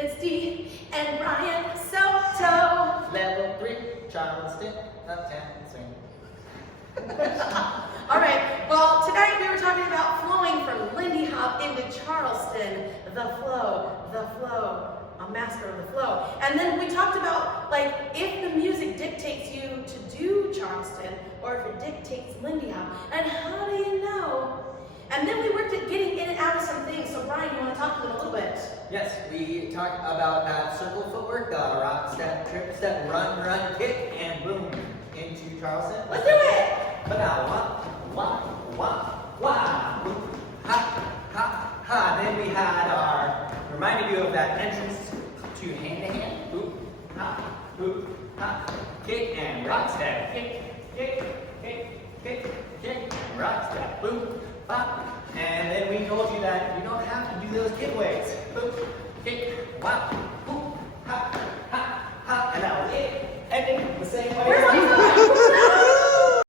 It's Dee and Brian Soto. Level 3, Charleston, Uptown Swing. All right, well, tonight we were talking about flowing from Lindy Hop into Charleston. The flow, a master of the flow. And then we talked about, like, if the music dictates you to do Charleston, or if it dictates Lindy Hop, and how do you know? And then we worked at getting in and out of some things. So Brian, you want to talk to them a little bit? Yes, we talked about that circle footwork, the rock, step, trip, step, run, kick, and boom, into Charleston. Let's do it! But now, wah, boom, ha. Then we had reminded you of that entrance to hand, boop, ha, kick, and rock step, kick, and rock step, boop, ha. And then we told you that you don't have to do those giveaways. Boop, kick, wow, boop, ha. And that was it. Ending the same way.